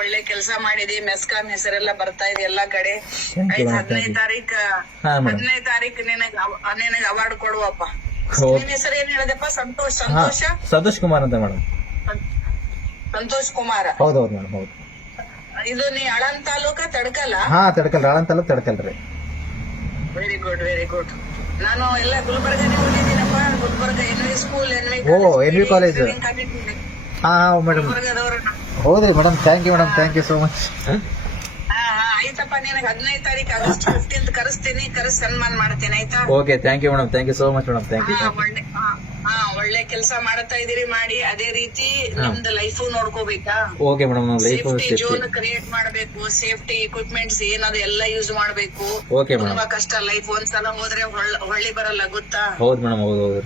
ಒಳ್ಳೆ ಕೆಲಸ ಮಾಡಿದಿ. ಮೆಸ್ಕಾಂ ಹೆಸರೆಲ್ಲ ಬರ್ತಾ ಇದೆ ಎಲ್ಲಾ ಕಡೆ. Thank you, madam. 15 ತಾರೀಖ್ ಹಾ ಮೇಡಮ್ 15 ತಾರೀಖ್ ನಿನಗ ಅವಾರ್ಡ್ ಕೊಡುವಪ್ಪ. ಹೌದು. ನಿನ್ ಹೆಸರು ಏನ್ ಹೇಳಿದಪ್ಪ? ಸಂತೋಷ ಸಂತೋಷ್ ಕುಮಾರ್ ಅಂತ ಮೇಡಮ್. ಸಂತೋಷ್ ಕುಮಾರ. ಹೌದೌದು ಮೇಡಮ್ ಹೌದು. ಇದು ನೀ ಆಳಂದ ತಾಲೂಕ ತಡ್ಕಲ್ಲ? ಹಾ ತಡ್ಕಲ್ ರಾಳನ್ ತಾಲೂಕ್ ತಡ್ಕಲ್ರಿ. Very good very good. ನಾನು ಎಲ್ಲ ಗುಲ್ಬರ್ಗನೇ ಓದಿದ್ದೀನಪ್ಪ. ಗುಲ್ಬರ್ಗ NV ಸ್ಕೂಲ್ ಓ, NV ಕಾಲೇಜ್. ಹಾ ಮೇಡಮ್ ಗುಲ್ಬರ್ಗದವ್ರು. ಹೌದ್ರಿ madam. Thank you madam, thank you so much. ಆಯ್ತಪ್ಪ, ನಿನಗೆ 15 ತಾರೀಕು ಆಗಸ್ಟ್ 15 ಕರೆಸ್ತೀನಿ. ಸನ್ಮಾನ ಮಾಡ್ತೀನಿ ಆಯ್ತಾ? Okay, thank you madam, thank you so much madam, thank you. ಒಳ್ಳೆ ಕೆಲಸ ಮಾಡ್ತಾ ಇದೀರಿ, ಮಾಡಿ. ಅದೇ ರೀತಿ ನಿಮ್ದು ಲೈಫ್ ನೋಡ್ಕೋಬೇಕಾ? ಓಕೆ ಮೇಡಮ್, ನಾವು ಲೈಫ್ ಸೇಫ್ಟಿ ಝೋನ್ ಕ್ರಿಯೇಟ್ ಮಾಡ್ಬೇಕು. ಸೇಫ್ಟಿ ಎಕ್ವಿಪ್ಮೆಂಟ್ಸ್ ಏನದು ಎಲ್ಲ ಯೂಸ್ ಮಾಡ್ಬೇಕು. Okay madam. ತುಂಬಾ ಕಷ್ಟ ಲೈಫ್. ಒಂದ್ಸಲ ಹೋದ್ರೆ ಹೊಳ್ಳಿ ಬರಲ್ಲ, ಗೊತ್ತಾ? ಹೌದು ಮೇಡಮ್, ಹೌದು ಹೌದು.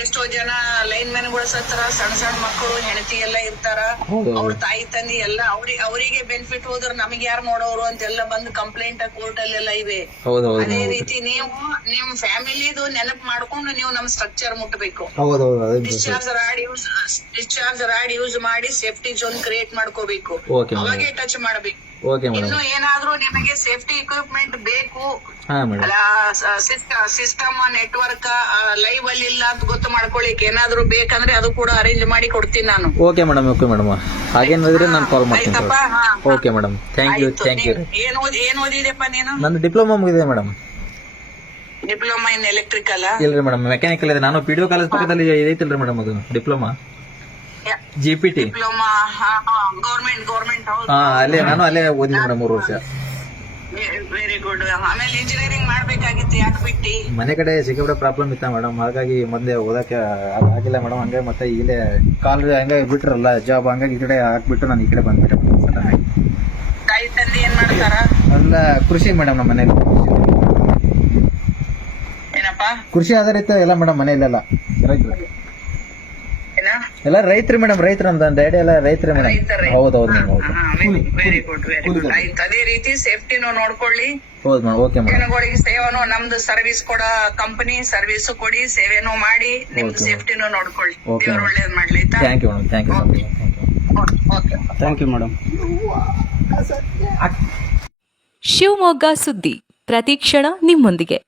ಎಷ್ಟೋ ಜನ ಲೈನ್ ಮ್ಯಾನ್ ಗಳು ಸತ್ರ, ಸಣ್ಣ ಸಣ್ಣ ಮಕ್ಕಳು, ಹೆಂಡತಿ ಎಲ್ಲ ಇರ್ತಾರ. ಅವ್ರ ತಾಯಿ ತಂದಿ ಎಲ್ಲ ಅವರಿಗೆ ಬೆನಿಫಿಟ್ ಹೋದ್ರ ನಮಗೆ ಯಾರು ನೋಡೋರು ಅಂತೆಲ್ಲ ಬಂದು ಕಂಪ್ಲೇಂಟ್ ಕೋರ್ಟ್ ಅಲ್ಲೆಲ್ಲ ಇವೆ. ಅದೇ ರೀತಿ ನೀವು ನಿಮ್ ಫ್ಯಾಮಿಲಿದು ನೆನಪು ಮಾಡ್ಕೊಂಡು ನೀವು ನಮ್ ಸ್ಟ್ರಕ್ಚರ್ ಮುಟ್ಟಬೇಕು. ಡಿಸ್ಚಾರ್ಜ್ ರಾಡ್ ಯೂಸ್ ಮಾಡಿ ಸೇಫ್ಟಿ ಝೋನ್ ಕ್ರಿಯೇಟ್ ಮಾಡ್ಕೋಬೇಕು. ಅವಾಗೆ ಟಚ್ ಮಾಡ್ಬೇಕು. ಇನ್ನು ಏನಾದ್ರೂ ನಿಮಗೆ ಸೇಫ್ಟಿ ಎಕ್ವಿಪ್ಮೆಂಟ್ ಬೇಕು, ಸಿಸ್ಟಮ್ ನೆಟ್ವರ್ಕ್ ಲೈವ್ ಅಲ್ಲಿ ಇಲ್ಲ ಅಂತ ಗೊತ್ತು ಮಾಡ್ಕೊಳ್ಳಿಕ್ಕೆ ಏನಾದ್ರು ಬೇಕಂದ್ರೆ ಅದು ಕೂಡ ಅರೇಂಜ್ ಮಾಡಿ ಕೊಡ್ತೀನಿ ನಾನು. Okay madam, okay madam. ಹಾಗೇನಾದ್ರೆ ನಾನು ಕಾಲ್ ಮಾಡ್ತೀನಿ. Okay madam, thank you, thank you. ಏನ್ ಓದಿದೆಪ್ಪ ನೀನು? ನಂದು ಡಿಪ್ಲೊಮಾ ಮುಗಿದೆ ಮೇಡಮ್. Diploma in electrical? ಇಲ್ರಿ ಮೇಡಮ್, ಮೆಕ್ಯಾನಿಕಲ್ ಇದೆ. ನಾನು PDO ಕಾಲೇಜ್ ಪಕ್ಕದಲ್ಲಿ ಐತಿಲ್ರಿ ಮೇಡಮ್ ಅದು ಡಿಪ್ಲೊಮಾ. GPT diploma government. ಅಲ್ಲೇ ನಾನು ಅಲ್ಲೇ ಓದಿದ್ದೆ ಮೇಡಮ್ 3 ವರ್ಷ. Very good. ಆಮೇಲೆ ಇಂಜಿನಿಯರಿಂಗ್ ಮಾಡ್ಬೇಕಾಗಿತ್ತು, ಯಾಕೆ ಬಿಟ್ಟಿ? ಮನೆ ಕಡೆ ಸಿಕ್ಕಾಪಟ್ಟೆ ಪ್ರಾಬ್ಲಮ್ ಇತ್ತ ಮೇಡಮ್, ಹಾಗಾಗಿ ಮುಂದೆ ಓದಕ್ಕೆ ಆಗಿಲ್ಲ ಮೇಡಮ್. ಹಂಗೆ ಮತ್ತೆ ಇಲ್ಲೇ ಕಾಲ್ ಹಂಗೆ ಬಿಟ್ರಲ್ಲ ಜಾಬ್, ಹಂಗಾಗಿ ಈ ಕಡೆ ಹಾಕ್ಬಿಟ್ಟು ನಾನು ಈ ಕಡೆ ಬಂದ್ಬಿಟ್ಟೆ. ತಾಯಿ ತಂದೆ ಏನ್ ಮಾಡ್ತಾರ? ಅಲ್ಲ ಕೃಷಿ ಮೇಡಮ್, ನಮ್ಮ ಮನೇಲಿ ಏನಪ್ಪಾ? ಕೃಷಿ ಆಧಾರಿತ ಎಲ್ಲ ಮೇಡಮ್, ಮನೆಯಲ್ಲೆಲ್ಲ ರೈತರು ಎಲ್ಲ ರೈತರು ಮೇಡಮ್. ರೈತರು ನಮ್ದು ಡ್ಯಾಡಿ ಎಲ್ಲ ರೈತರು ಮೇಡಮ್. ಹೌದೌದು ಮೇಡಮ್, ಹೌದು. Very good very good. ಆಯ್ತು, ಅದೇ ರೀತಿ ಸೇಫ್ಟಿನೂ ನೋಡ್ಕೊಳ್ಳಿ. ಹೌದು ಮೇಡಮ್, ಓಕೆ ಮೇಡಮ್. ಜನಗಳಿಗೆ ಸೇವೆನೂ, ನಮ್ದು ಸರ್ವಿಸ್ ಕೊಡೋ ಕಂಪನಿ ಸರ್ವಿಸ್ ಕೊಡಿ, ಸೇವೆನೂ ಮಾಡಿ, ನಿಮ್ದು ಸೇಫ್ಟಿನೂ ನೋಡ್ಕೊಳ್ಳಿ. ದೇವ್ರು ಒಳ್ಳೇದ್ ಮಾಡ್ಲಿ. Thank you madam, thank you. Okay, thank you madam. Shivamogga ಸುದ್ದಿ ಪ್ರತಿಕ್ಷಣ ನಿಮ್ಮೊಂದಿಗೆ.